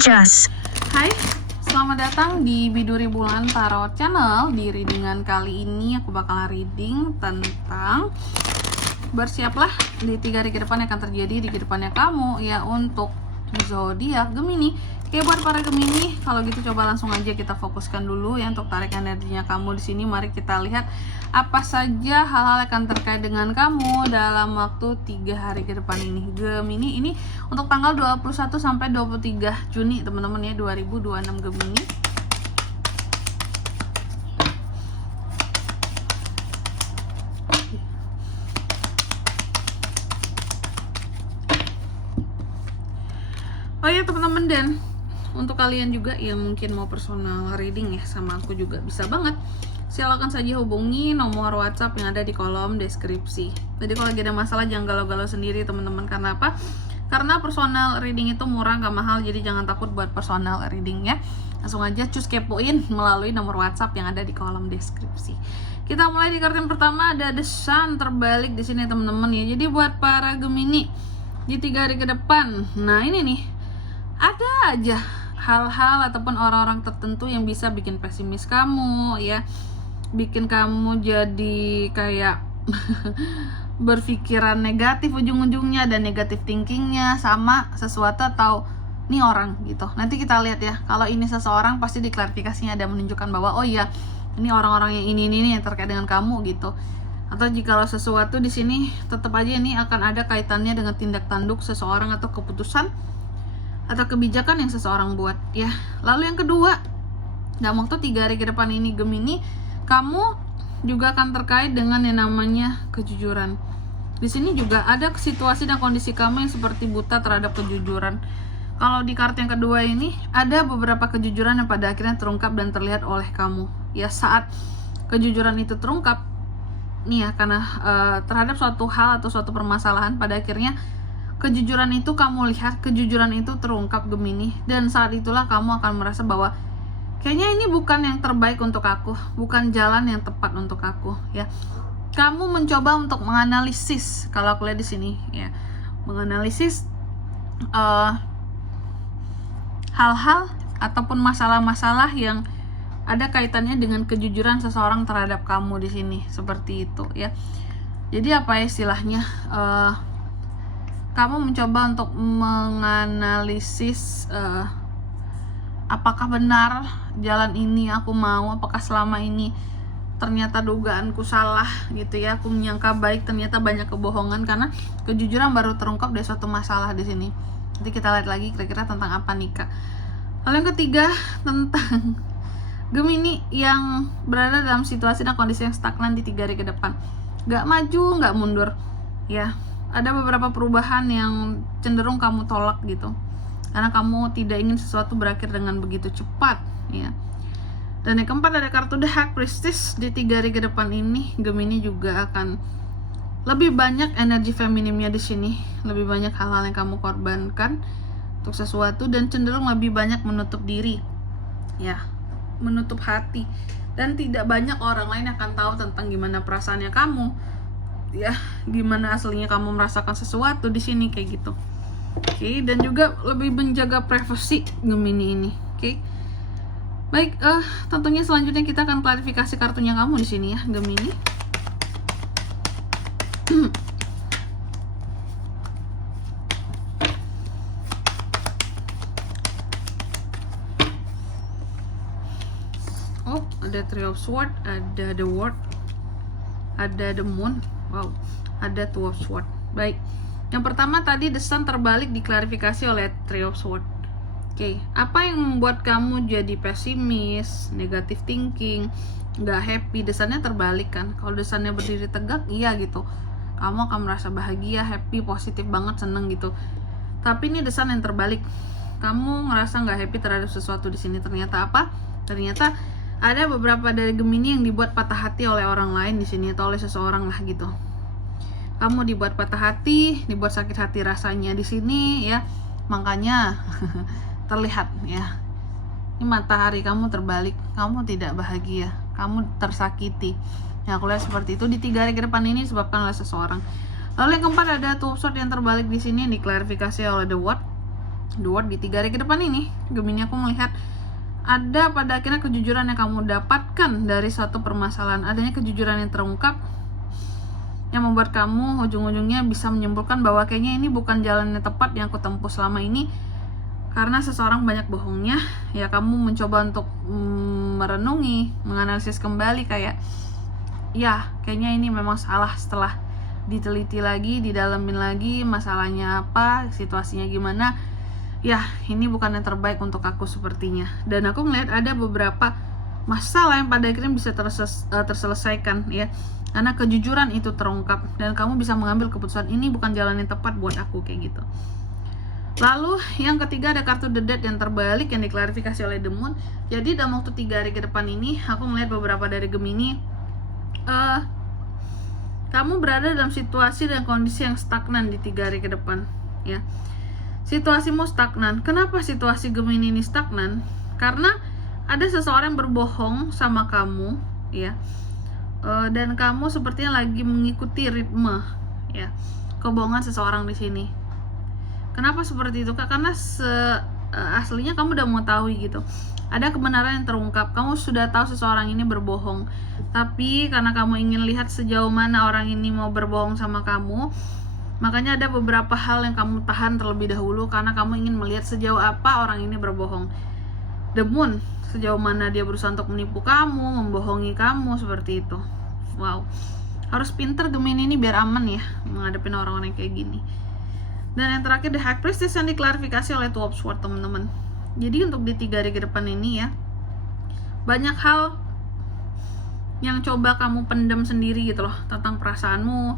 Jas. Hai, selamat datang di Biduri Bulan Tarot Channel. Di readingan kali ini aku bakal reading tentang bersiaplah di 3 hari ke depan yang akan terjadi di kehidupannya kamu ya untuk zodiak Gemini. Oke, buat para Gemini, kalau gitu coba langsung aja kita fokuskan dulu ya untuk tarik energinya kamu di sini. Mari kita lihat apa saja hal-hal yang akan terkait dengan kamu dalam waktu 3 hari ke depan ini. Gemini ini untuk tanggal 21 sampai 23 Juni teman-teman ya, 2026 Gemini. Oh ya teman-teman, dan untuk kalian juga yang mungkin mau personal reading ya sama aku juga bisa banget. Silakan saja hubungi nomor WhatsApp yang ada di kolom deskripsi. Jadi kalau lagi ada masalah jangan galau-galau sendiri teman-teman. Karena apa? Karena personal reading itu murah, gak mahal. Jadi jangan takut buat personal reading ya. Langsung aja cus kepoin melalui nomor WhatsApp yang ada di kolom deskripsi. Kita mulai di kartu yang pertama, ada The Sun terbalik di sini teman-teman ya. Jadi buat para Gemini di 3 hari ke depan, nah ini nih, ada aja hal-hal ataupun orang-orang tertentu yang bisa bikin pesimis kamu ya, bikin kamu jadi kayak berpikiran negatif ujung-ujungnya dan negatif thinkingnya sama sesuatu atau nih orang gitu. Nanti kita lihat ya, kalau ini seseorang pasti di klarifikasinya ada menunjukkan bahwa oh iya ini orang-orang yang ini yang terkait dengan kamu gitu. Atau jikalau sesuatu di sini tetap aja ini akan ada kaitannya dengan tindak tanduk seseorang atau keputusan atau kebijakan yang seseorang buat ya. Lalu yang kedua, dalam waktu 3 hari ke depan ini Gemini, kamu juga akan terkait dengan yang namanya kejujuran. Di sini juga ada situasi dan kondisi kamu yang seperti buta terhadap kejujuran. Kalau di kartu yang kedua ini ada beberapa kejujuran yang pada akhirnya terungkap dan terlihat oleh kamu. Ya saat kejujuran itu terungkap nih ya, karena terhadap suatu hal atau suatu permasalahan, pada akhirnya kejujuran itu kamu lihat, kejujuran itu terungkap Gemini, dan saat itulah kamu akan merasa bahwa kayaknya ini bukan yang terbaik untuk aku, bukan jalan yang tepat untuk aku ya. Kamu mencoba untuk menganalisis, kalau aku lihat di sini ya, menganalisis hal-hal ataupun masalah-masalah yang ada kaitannya dengan kejujuran seseorang terhadap kamu di sini, seperti itu ya. Jadi apa istilahnya, kamu mencoba untuk menganalisis apakah benar jalan ini aku mau, apakah selama ini ternyata dugaanku salah gitu ya, aku menyangka baik ternyata banyak kebohongan, karena kejujuran baru terungkap dari suatu masalah di sini. Nanti kita lihat lagi kira-kira tentang apa nih Kak. Lalu yang ketiga, tentang Gemini yang berada dalam situasi dan kondisi yang stagnan di 3 hari ke depan, gak maju gak mundur ya. Ada beberapa perubahan yang cenderung kamu tolak gitu, karena kamu tidak ingin sesuatu berakhir dengan begitu cepat ya. Dan yang keempat ada kartu The High Priestess. Di 3 hari ke depan ini Gemini juga akan lebih banyak energi feminimnya di sini, lebih banyak hal-hal yang kamu korbankan untuk sesuatu, dan cenderung lebih banyak menutup diri ya, menutup hati, dan tidak banyak orang lain yang akan tahu tentang gimana perasaannya kamu ya, gimana aslinya kamu merasakan sesuatu di sini kayak gitu. Oke, dan juga lebih menjaga privasi Gemini ini. Oke. Baik, tentunya selanjutnya kita akan klarifikasi kartunya kamu di sini ya, Gemini. Oh, ada Three of Swords, ada The World, ada The Moon. Wow, ada Two of Swords. Baik, yang pertama tadi The Sun terbalik diklarifikasi oleh Three of Swords. Oke, apa yang membuat kamu jadi pesimis, negative thinking, gak happy? The Sun-nya terbalik kan. Kalau The Sun-nya berdiri tegak, iya gitu, kamu akan merasa bahagia, happy, positif banget, seneng gitu. Tapi ini The Sun yang terbalik, kamu ngerasa gak happy terhadap sesuatu di sini. Ternyata apa? Ternyata ada beberapa dari Gemini yang dibuat patah hati oleh orang lain di sini, atau oleh seseorang lah gitu. Kamu dibuat patah hati, dibuat sakit hati rasanya di sini ya. Makanya terlihat ya, ini matahari kamu terbalik, kamu tidak bahagia, kamu tersakiti. Ya aku lihat seperti itu di 3 hari ke depan ini disebabkan oleh seseorang. Lalu yang keempat ada Two of Swords yang terbalik di sini, yang diklarifikasi oleh The World. Dua di 3 hari ke depan ini, Gemini, aku melihat ada pada akhirnya kejujuran yang kamu dapatkan dari suatu permasalahan. Adanya kejujuran yang terungkap yang membuat kamu ujung-ujungnya bisa menyimpulkan bahwa kayaknya ini bukan jalan yang tepat yang aku tempuh selama ini, karena seseorang banyak bohongnya. Ya, kamu mencoba untuk merenungi, menganalisis kembali kayak, ya kayaknya ini memang salah. Setelah diteliti lagi, didalamin lagi, masalahnya apa, situasinya gimana, ya ini bukan yang terbaik untuk aku sepertinya. Dan aku melihat ada beberapa masalah yang pada akhirnya bisa terselesaikan ya, karena kejujuran itu terungkap dan kamu bisa mengambil keputusan ini bukan jalan yang tepat buat aku, kayak gitu. Lalu yang ketiga ada kartu The Death yang terbalik yang diklarifikasi oleh The Moon. Jadi dalam waktu 3 hari ke depan ini aku melihat beberapa dari Gemini, kamu berada dalam situasi dan kondisi yang stagnan di 3 hari ke depan ya. Situasimu stagnan. Kenapa situasi Gemini ini stagnan? Karena ada seseorang yang berbohong sama kamu ya, dan kamu sepertinya lagi mengikuti ritme ya kebohongan seseorang di sini. Kenapa seperti itu, Kak? Karena aslinya kamu udah mengetahui gitu, ada kebenaran yang terungkap. Kamu sudah tahu seseorang ini berbohong, tapi karena kamu ingin lihat sejauh mana orang ini mau berbohong sama kamu, makanya ada beberapa hal yang kamu tahan terlebih dahulu karena kamu ingin melihat sejauh apa orang ini berbohong. The Moon, sejauh mana dia berusaha untuk menipu kamu, membohongi kamu, seperti itu. Wow, harus pinter Gemini ini biar aman ya menghadapin orang-orang yang kayak gini. Dan yang terakhir The High Priestess yang diklarifikasi oleh Two of Swords, teman-teman. Jadi untuk di 3 hari ke depan ini ya, banyak hal yang coba kamu pendam sendiri gitu loh, tentang perasaanmu,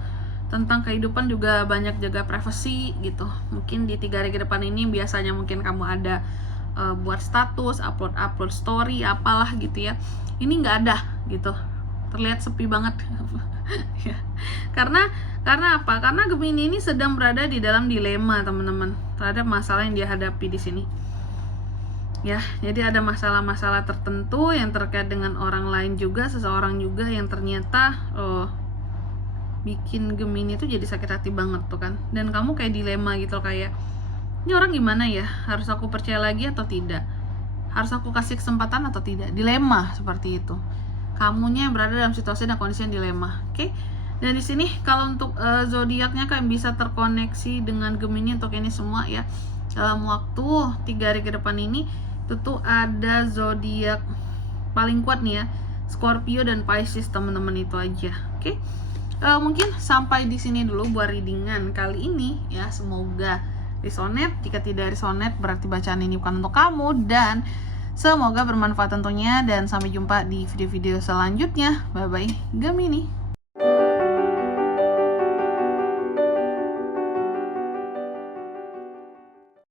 tentang kehidupan juga banyak jaga privasi gitu. Mungkin di 3 hari ke depan ini biasanya mungkin kamu ada buat status, upload story, apalah gitu ya. Ini nggak ada gitu, terlihat sepi banget. Ya. Karena apa? Karena Gemini ini sedang berada di dalam dilema, teman-teman, terhadap masalah yang dia hadapi di sini. Ya, jadi ada masalah-masalah tertentu yang terkait dengan orang lain juga, seseorang juga yang ternyata bikin Gemini itu jadi sakit hati banget tuh kan. Dan kamu kayak dilema gitu loh, kayak ini orang gimana ya? Harus aku percaya lagi atau tidak? Harus aku kasih kesempatan atau tidak? Dilema seperti itu. Kamunya yang berada dalam situasi dan kondisi yang dilema. Oke? Dan di sini kalau untuk zodiaknya kalian bisa terkoneksi dengan Gemini untuk ini semua ya. Dalam waktu 3 hari ke depan ini itu tuh ada zodiak paling kuat nih ya, Scorpio dan Pisces, teman-teman, itu aja. Oke? Mungkin sampai di sini dulu buat readingan kali ini ya. Semoga resonate. Jika tidak resonate berarti bacaan ini bukan untuk kamu, dan semoga bermanfaat tentunya, dan sampai jumpa di video-video selanjutnya. Bye bye Gemini.